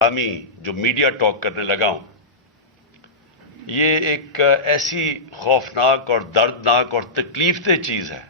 جو media talk کرنے لگا ہوں، یہ ایک ایسی خوفناک اور دردناک اور تکلیف دہ چیز ہے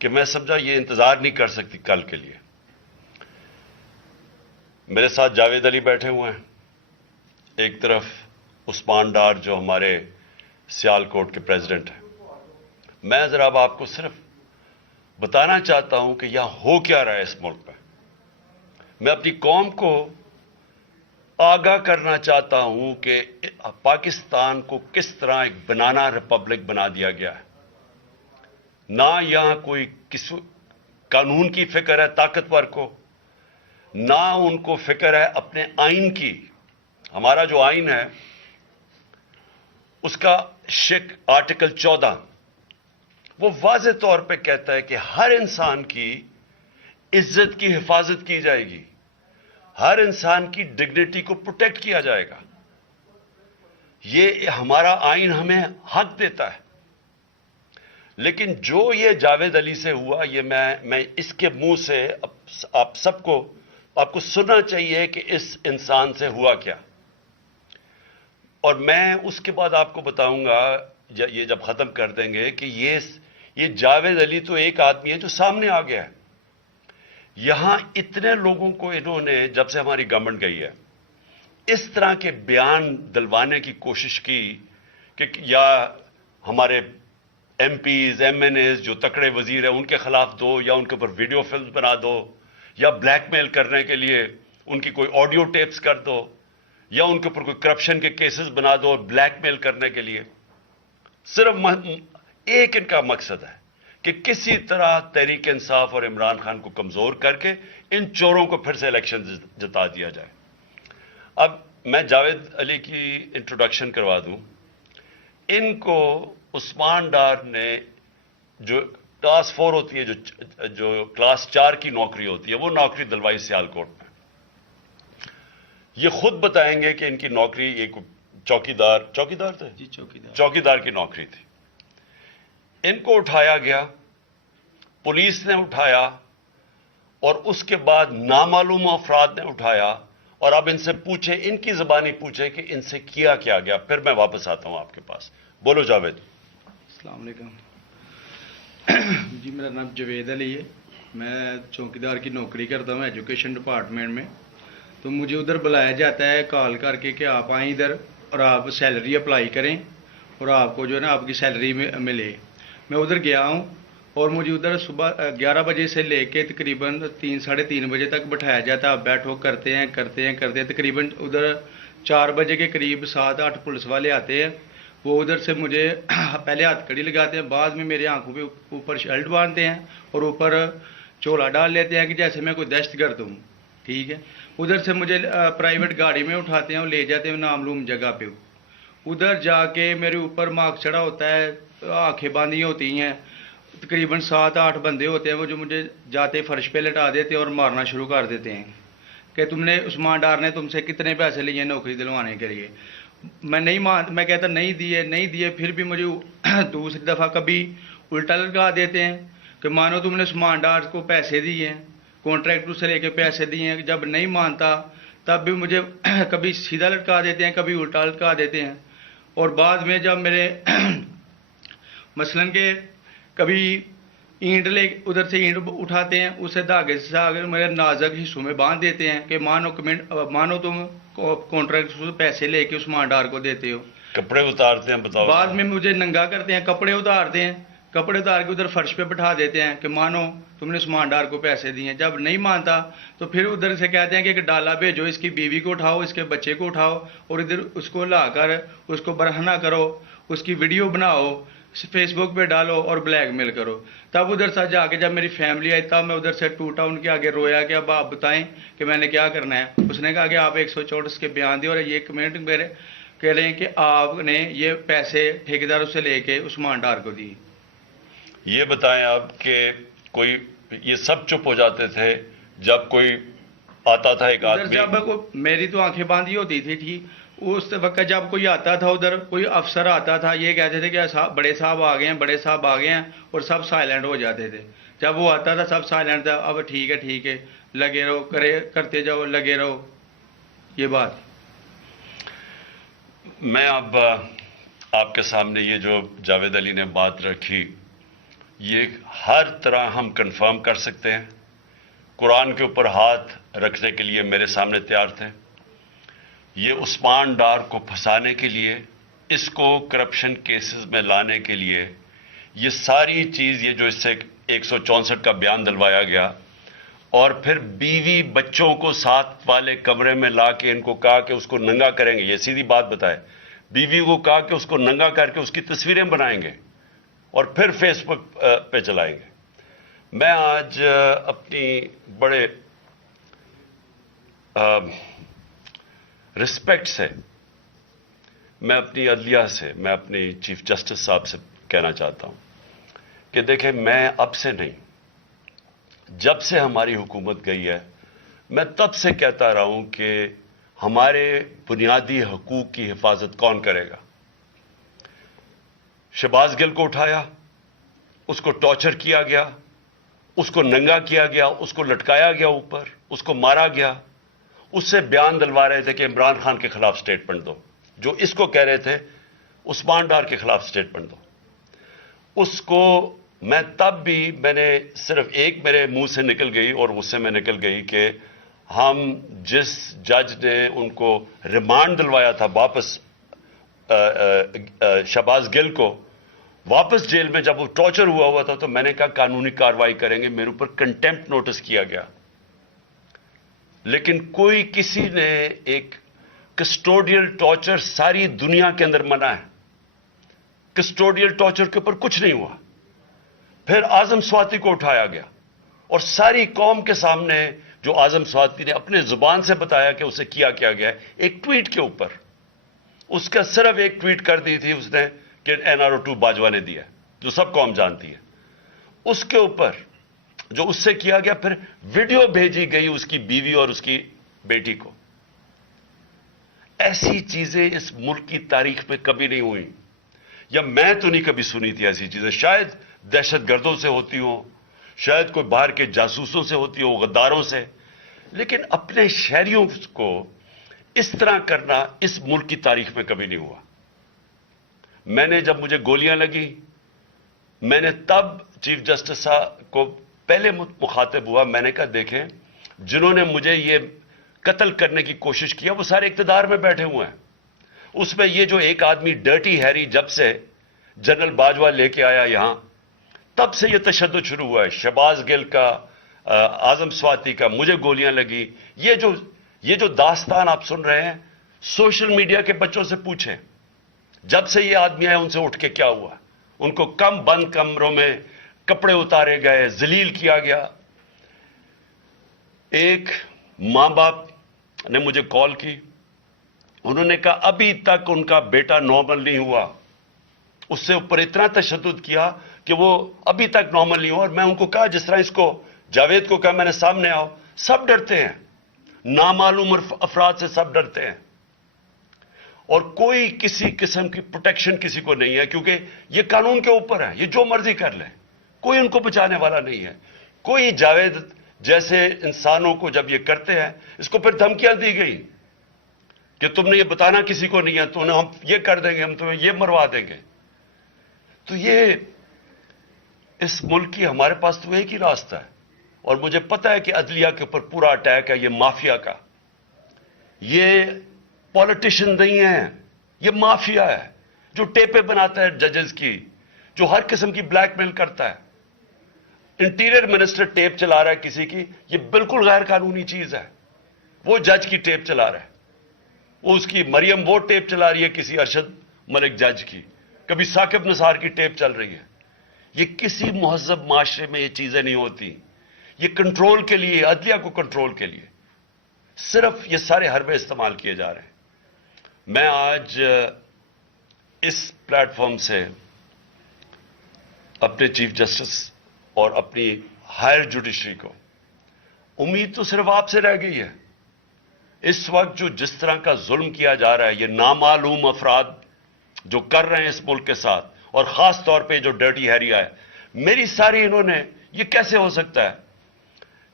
کہ میں سمجھا یہ انتظار نہیں کر سکتی کل کے لیے۔ میرے ساتھ جاوید علی بیٹھے ہوئے ہیں، ایک طرف عثمان ڈار جو ہمارے سیال کوٹ کے پریزیڈنٹ ہیں۔ میں ذرا اب آپ کو صرف بتانا چاہتا ہوں کہ یہاں ہو کیا رہا ہے اس ملک میں۔ میں اپنی قوم کو آگاہ کرنا چاہتا ہوں کہ پاکستان کو کس طرح ایک بنانا ریپبلک بنا دیا گیا ہے۔ نہ یہاں کوئی قانون کی فکر ہے طاقتور کو، نہ ان کو فکر ہے اپنے آئین کی۔ ہمارا جو آئین ہے اس کا آرٹیکل 14 وہ واضح طور پہ کہتا ہے کہ ہر انسان کی عزت کی حفاظت کی جائے گی، ہر انسان کی ڈگنیٹی کو پروٹیکٹ کیا جائے گا۔ یہ ہمارا آئین ہمیں حق دیتا ہے۔ لیکن جو یہ جاوید علی سے ہوا، یہ میں اس کے منہ سے آپ کو سننا چاہیے کہ اس انسان سے ہوا کیا۔ اور میں اس کے بعد آپ کو بتاؤں گا، یہ جب ختم کر دیں گے، کہ یہ جاوید علی تو ایک آدمی ہے جو سامنے آ گیا ہے۔ یہاں اتنے لوگوں کو انہوں نے، جب سے ہماری گورنمنٹ گئی ہے، اس طرح کے بیان دلوانے کی کوشش کی کہ یا ہمارے MPs MNAs جو تکڑے وزیر ہیں ان کے خلاف دو، یا ان کے اوپر ویڈیو فلم بنا دو، یا بلیک میل کرنے کے لیے ان کی کوئی آڈیو ٹیپس کر دو، یا ان کے اوپر کوئی کرپشن کے کیسز بنا دو اور بلیک میل کرنے کے لیے۔ صرف ایک ان کا مقصد ہے کہ کسی طرح تحریک انصاف اور عمران خان کو کمزور کر کے ان چوروں کو پھر سے الیکشن جتا دیا جائے۔ اب میں جاوید علی کی انٹروڈکشن کروا دوں۔ ان کو عثمان ڈار نے، جو کلاس 4 ہوتی ہے، جو کلاس 4 کی نوکری ہوتی ہے، وہ نوکری دلوائی سیال کوٹ میں۔ یہ خود بتائیں گے کہ ان کی نوکری ایک چوکیدار تھے؟ جی، چوکیدار کی نوکری تھی۔ ان کو اٹھایا گیا، پولیس نے اٹھایا، اور اس کے بعد نامعلوم افراد نے اٹھایا، اور اب ان سے پوچھے، ان کی زبانی پوچھے کہ ان سے کیا گیا۔ پھر میں واپس آتا ہوں آپ کے پاس۔ بولو جاوید۔ السلام علیکم جی، میرا نام جاوید علی ہے۔ میں چوکیدار کی نوکری کرتا ہوں ایجوکیشن ڈپارٹمنٹ میں۔ تو مجھے ادھر بلایا جاتا ہے کال کر کے کہ آپ آئیں ادھر اور آپ سیلری اپلائی کریں اور آپ کو جو ہے نا آپ کی سیلری ملے۔ میں ادھر گیا ہوں اور مجھے ادھر صبح 11 بجے سے لے کے تقریباً 3 3:30 بجے تک بٹھایا جاتا ہے۔ آپ بیٹھو، کرتے ہیں تقریباً ادھر 4 بجے کے قریب 7-8 پولیس والے آتے ہیں۔ وہ ادھر سے مجھے پہلے ہاتھ کڑی لگاتے ہیں، بعد میں میرے آنکھوں پہ اوپر شرٹ باندھتے ہیں اور اوپر چولا ڈال لیتے ہیں کہ جیسے میں کوئی دہشت گرد ہوں، ٹھیک ہے۔ ادھر سے مجھے پرائیویٹ گاڑی میں اٹھاتے ہیں اور لے جاتے ہیں نامعلوم جگہ پہ۔ ادھر جا کے میرے اوپر مارک چڑھا ہوتا ہے، آنکھیں باندھی ہوتی ہیں، تقریباً 7-8 بندے ہوتے ہیں وہ جو مجھے جاتے فرش پہ لٹا دیتے اور مارنا شروع کر دیتے ہیں کہ تم نے، عثمان ڈار نے تم سے کتنے پیسے لیے نوکری دلوانے کے لیے۔ میں کہتا نہیں دیے، پھر بھی مجھے دوسری دفعہ کبھی الٹا لٹکا دیتے ہیں کہ مانو تم نے عثمان ڈار کو پیسے دیے ہیں، کانٹریکٹر سے لے کے پیسے دیے ہیں۔ جب نہیں مانتا تب بھی مجھے کبھی سیدھا لٹکا دیتے ہیں، کبھی الٹا لٹکا دیتے ہیں۔ اور بعد میں جب میرے مثلاً کہ کبھی اینٹ ادھر سے اینٹ اٹھاتے ہیں، اسے دھاگے سے اگر میرے نازک حصوں میں باندھ دیتے ہیں کہ مانو تم کانٹریکٹر سے پیسے لے کے عثمان ڈار کو دیتے ہو۔ کپڑے اتارتے ہیں، بتاؤ۔ بعد میں مجھے ننگا کرتے ہیں، کپڑے اتار کے ادھر فرش پہ بٹھا دیتے ہیں کہ مانو تم نے عثمان ڈار کو پیسے دیے ہیں۔ جب نہیں مانتا تو پھر ادھر سے کہتے ہیں کہ ڈالا بھیجو، اس کی بیوی کو اٹھاؤ، اس کے بچے کو اٹھاؤ اور ادھر اس کو لا کر اس کو برہنہ کرو، اس کی ویڈیو بناؤ، فیس بک پہ ڈالو اور بلیک میل کرو۔ تب ادھر سے جا کے جب میری فیملی آئی تب میں ادھر سے ٹوٹا، ان کے آگے رویا کہ اب آپ بتائیں کہ میں نے کیا کرنا ہے۔ اس نے کہا کہ آپ 134 کے بیان دیں اور یہ کمنٹ میرے کہہ رہے ہیں کہ آپ نے یہ پیسے ٹھیکیداروں سے لے کے عثمان ڈار کو دی۔ یہ بتائیں آپ کہ کوئی یہ سب چپ ہو جاتے تھے جب کوئی آتا تھا ایک آدمی؟ جب میری تو آنکھیں باندھی ہوتی تھی، ٹھیک، اس وقت جب کوئی آتا تھا ادھر، کوئی افسر آتا تھا، یہ کہتے تھے کہ بڑے صاحب آ گئے ہیں اور سب سائلنٹ ہو جاتے تھے۔ جب وہ آتا تھا سب سائلنٹ تھا، اب ٹھیک ہے لگے رہو، کرتے جاؤ، لگے رہو۔ یہ بات؟ میں اب آپ کے سامنے یہ جو جاوید علی نے بات رکھی، یہ ہر طرح ہم کنفرم کر سکتے ہیں. قرآن کے اوپر ہاتھ رکھنے کے لیے میرے سامنے تیار تھے. یہ عثمان ڈار کو پھنسانے کے لیے، اس کو کرپشن کیسز میں لانے کے لیے، یہ ساری چیز، یہ جو اس سے 164 کا بیان دلوایا گیا، اور پھر بیوی بچوں کو ساتھ والے کمرے میں لا کے ان کو کہا کہ اس کو ننگا کریں گے. یہ سیدھی بات بتائے، بیوی کو کہا کہ اس کو ننگا کر کے اس کی تصویریں بنائیں گے اور پھر فیس بک پہ چلائیں گے. میں آج اپنی بڑے رسپیکٹ سے، میں اپنی عدلیہ سے، میں اپنی چیف جسٹس صاحب سے کہنا چاہتا ہوں کہ دیکھیں، میں اب سے نہیں، جب سے ہماری حکومت گئی ہے، میں تب سے کہتا رہا ہوں کہ ہمارے بنیادی حقوق کی حفاظت کون کرے گا. شہباز گل کو اٹھایا، اس کو ٹارچر کیا گیا، اس کو ننگا کیا گیا، اس کو لٹکایا گیا اوپر، اس کو مارا گیا. اس سے بیان دلوا رہے تھے کہ عمران خان کے خلاف سٹیٹمنٹ دو، جو اس کو کہہ رہے تھے عثمان ڈار کے خلاف سٹیٹمنٹ دو. اس کو میں تب بھی، میں نے صرف ایک میرے منہ سے نکل گئی اور غصے میں نکل گئی کہ ہم جس جج نے ان کو ریمانڈ دلوایا تھا واپس، شہباز گل کو واپس جیل میں، جب وہ ٹارچر ہوا تھا، تو میں نے کہا قانونی کارروائی کریں گے. میرے اوپر کنٹیمپٹ نوٹس کیا گیا، لیکن کوئی کسی نے ایک کسٹوڈیل ٹارچر ساری دنیا کے اندر منع ہے. کسٹوڈیل ٹارچر کے اوپر کچھ نہیں ہوا. پھر اعظم سواتی کو اٹھایا گیا اور ساری قوم کے سامنے جو اعظم سواتی نے اپنے زبان سے بتایا کہ اسے کیا گیا ہے، ایک ٹویٹ کے اوپر، اس کا صرف ایک ٹویٹ کر دی تھی اس نے کہ NRO2 باجوہ نے دیا، جو سب قوم جانتی ہے. اس کے اوپر جو اس سے کیا گیا، پھر ویڈیو بھیجی گئی اس کی بیوی اور اس کی بیٹی کو. ایسی چیزیں اس ملک کی تاریخ میں کبھی نہیں ہوئی، یا میں تو نہیں کبھی سنی تھی ایسی چیزیں. شاید دہشت گردوں سے ہوتی ہوں، شاید کوئی باہر کے جاسوسوں سے ہوتی ہو، غداروں سے، لیکن اپنے شہریوں کو اس طرح کرنا اس ملک کی تاریخ میں کبھی نہیں ہوا. میں نے، جب مجھے گولیاں لگی، میں نے تب چیف جسٹس صاحب کو پہلے مخاطب ہوا. میں نے کہا دیکھیں، جنہوں نے مجھے یہ قتل کرنے کی کوشش کیا وہ سارے اقتدار میں بیٹھے ہوئے ہیں. اس میں یہ جو ایک آدمی ڈرٹی ہیری جب سے جنرل باجوہ لے کے آیا یہاں، تب سے یہ تشدد شروع ہوا ہے. شہباز گل کا، اعظم سواتی کا، مجھے گولیاں لگی. یہ جو داستان آپ سن رہے ہیں، سوشل میڈیا کے بچوں سے پوچھیں، جب سے یہ آدمی آئے ان سے اٹھ کے کیا ہوا. ان کو کم بند کمروں میں کپڑے اتارے گئے، ذلیل کیا گیا. ایک ماں باپ نے مجھے کال کی، انہوں نے کہا ابھی تک ان کا بیٹا نارمل نہیں ہوا. اس سے اوپر اتنا تشدد کیا کہ وہ ابھی تک نارمل نہیں ہوا. اور میں ان کو کہا، جس طرح اس کو جاوید کو کہا میں نے سامنے آؤ. سب ڈرتے ہیں، نامعلوم افراد سے سب ڈرتے ہیں، اور کوئی کسی قسم کی پروٹیکشن کسی کو نہیں ہے، کیونکہ یہ قانون کے اوپر ہے. یہ جو مرضی کر لیں، کوئی ان کو بچانے والا نہیں ہے. کوئی جاوید جیسے انسانوں کو جب یہ کرتے ہیں، اس کو پھر دھمکیاں دی گئی کہ تم نے یہ بتانا کسی کو نہیں ہے، تو ہم یہ کر دیں گے، ہم تمہیں یہ مروا دیں گے. تو یہ اس ملک کی، ہمارے پاس تو ایک ہی راستہ ہے. اور مجھے پتا ہے کہ عدلیہ کے اوپر پورا اٹیک ہے، یہ مافیا کا. یہ پولیٹیشین نہیں ہے، یہ مافیا ہے جو ٹیپیں بناتا ہے ججز کی، جو ہر قسم کی بلیک میل کرتا ہے. انٹیریئر منسٹر ٹیپ چلا رہا ہے کسی کی، یہ بالکل غیر قانونی چیز ہے. وہ جج کی ٹیپ چلا رہا ہے، وہ اس کی مریم وہ ٹیپ چلا رہی ہے کسی ارشد ملک جج کی، کبھی ثاقب نثار کی ٹیپ چل رہی ہے. یہ کسی مہذب معاشرے میں یہ چیزیں نہیں ہوتی. یہ کنٹرول کے لیے، عدلیہ کو کنٹرول کے لیے صرف یہ سارے حربے استعمال کیے جا رہے ہیں. میں آج اس پلیٹ فارم سے اپنے چیف جسٹس اور اپنی ہائر جوڈیشری کو، امید تو صرف آپ سے رہ گئی ہے. اس وقت جو جس طرح کا ظلم کیا جا رہا ہے، یہ نامعلوم افراد جو کر رہے ہیں اس ملک کے ساتھ، اور خاص طور پہ جو ڈرٹی ہیری ہے، میری ساری انہوں نے، یہ کیسے ہو سکتا ہے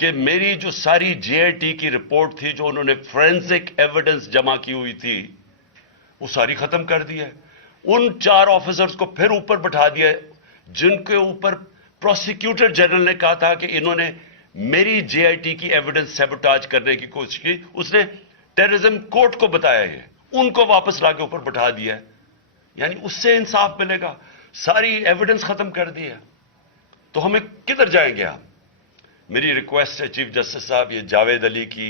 کہ میری جو ساری جے آئی ٹی کی رپورٹ تھی جو انہوں نے فورینسک ایویڈنس جمع کی ہوئی تھی وہ ساری ختم کر دی ہے. ان 4 آفیسرز کو پھر اوپر بٹھا دیا ہے جن کے اوپر پروسیکیوٹر جنرل نے کہا تھا کہ انہوں نے میری جے آئی ٹی کی ایویڈنس سیبوٹاج کرنے کی کوشش کی. اس نے ٹیررزم کورٹ کو بتایا ہے, ان کو واپس لا کے اوپر بٹھا دیا ہے. یعنی اس سے انصاف ملے گا, ساری ایویڈنس ختم کر دی ہے. تو ہمیں کدھر جائیں گے آپ؟ میری ریکویسٹ ہے چیف جسٹس صاحب, یہ جاوید علی کی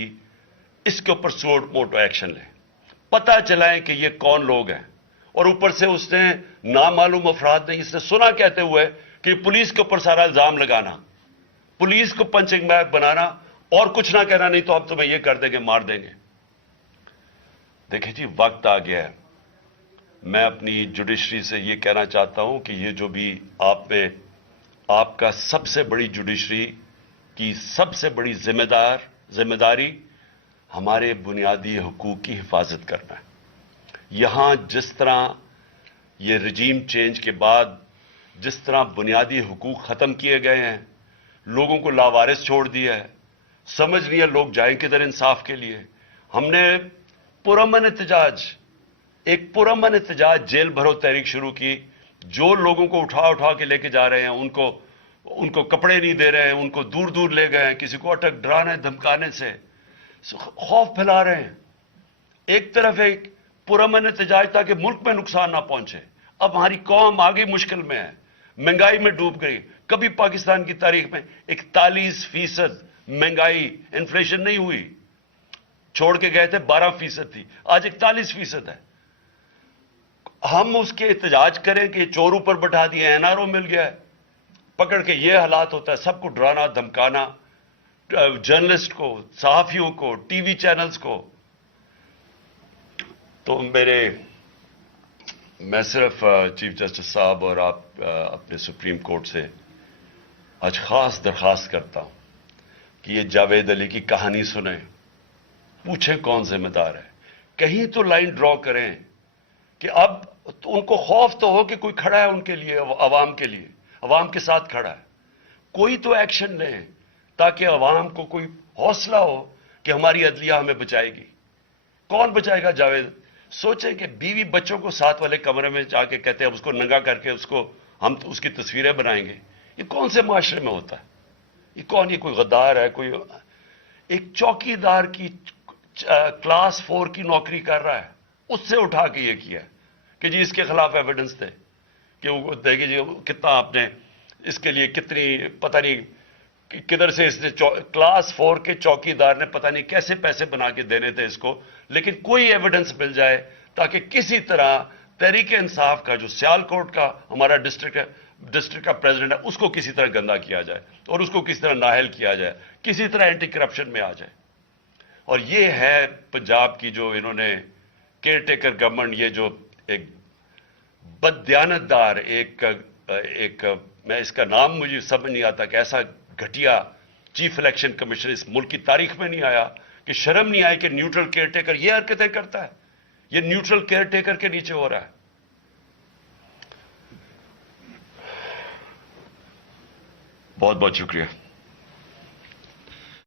اس کے اوپر سوٹ موٹو ایکشن لیں, پتہ چلائیں کہ یہ کون لوگ ہیں. اور اوپر سے اس نے نامعلوم افراد نے اس نے سنا کہتے ہوئے کہ پولیس کے اوپر سارا الزام لگانا, پولیس کو پنچنگ بیگ بنانا اور کچھ نہ کہنا, نہیں تو ہم تمہیں یہ کر دیں گے, مار دیں گے. دیکھیں جی وقت آ گیا ہے. میں اپنی جوڈیشری سے یہ کہنا چاہتا ہوں کہ یہ جو بھی آپ کا سب سے بڑی جوڈیشری کی سب سے بڑی ذمہ داری ہمارے بنیادی حقوق کی حفاظت کرنا ہے. یہاں جس طرح یہ رجیم چینج کے بعد جس طرح بنیادی حقوق ختم کیے گئے ہیں, لوگوں کو لاوارث چھوڑ دیا ہے, سمجھ نہیں ہے لوگ جائیں کدھر انصاف کے لیے. ہم نے ایک پرامن احتجاج جیل بھرو تحریک شروع کی. جو لوگوں کو اٹھا کے لے کے جا رہے ہیں ان کو کپڑے نہیں دے رہے ہیں, ان کو دور دور لے گئے ہیں, کسی کو اٹک ڈرانے دھمکانے سے خوف پھیلا رہے ہیں. ایک طرف ایک پرامن احتجاج تاکہ ملک میں نقصان نہ پہنچے. اب ہماری قوم آگے مشکل میں ہے, مہنگائی میں ڈوب گئی. کبھی پاکستان کی تاریخ میں 41% مہنگائی انفلیشن نہیں ہوئی, چھوڑ کے گئے تھے 12% تھی, آج 41% ہے. ہم اس کے احتجاج کریں کہ چور اوپر بٹھا دیے, این آر او مل گیا ہے, پکڑ کے یہ حالات ہوتا ہے, سب کو ڈرانا دھمکانا, جرنلسٹ کو, صحافیوں کو, ٹی وی چینلز کو. تو میں صرف چیف جسٹس صاحب اور آپ اپنے سپریم کورٹ سے آج خاص درخواست کرتا ہوں کہ یہ جاوید علی کی کہانی سنیں, پوچھیں کون ذمہ دار ہے, کہیں تو لائن ڈرا کریں کہ اب ان کو خوف تو ہو کہ کوئی کھڑا ہے ان کے لیے, عوام کے لیے, عوام کے ساتھ کھڑا ہے. کوئی تو ایکشن لیں تاکہ عوام کو کوئی حوصلہ ہو کہ ہماری عدلیہ ہمیں بچائے گی. کون بچائے گا جاوید؟ سوچیں کہ بیوی بچوں کو ساتھ والے کمرے میں جا کے کہتے ہیں اس کو ننگا کر کے ہم اس کی تصویریں بنائیں گے. یہ کون سے معاشرے میں ہوتا ہے؟ یہ کون, یہ کوئی غدار ہے؟ کوئی ایک چوکی دار کی کلاس 4 کی نوکری کر رہا ہے, اس سے اٹھا کے یہ کیا کہ جی اس کے خلاف ایویڈنس دے, کہ وہ دیکھیں جی کتنا آپ نے اس کے لیے کتنی پتہ نہیں کدھر سے اس نے کلاس 4 کے چوکی دار نے پتہ نہیں کیسے پیسے بنا کے دینے تھے اس کو, لیکن کوئی ایویڈنس مل جائے تاکہ کسی طرح تحریک انصاف کا جو سیالکوٹ کا ہمارا ڈسٹرکٹ کا پریزیڈنٹ ہے اس کو کسی طرح گندا کیا جائے اور اس کو کسی طرح نااہل کیا جائے, کسی طرح اینٹی کرپشن میں آ جائے. اور یہ ہے پنجاب کی جو انہوں نے کیئر ٹیکر گورنمنٹ, یہ جو ایک بددیانت دار ایک میں اس کا نام مجھے سمجھ نہیں آتا کہ ایسا گھٹیا چیف الیکشن کمیشن اس ملک کی تاریخ میں نہیں آیا, کہ شرم نہیں آئی کہ نیوٹرل کیئر ٹیکر یہ حرکتیں کرتا ہے. یہ نیوٹرل کیئر ٹیکر کے نیچے ہو رہا ہے. بہت بہت شکریہ.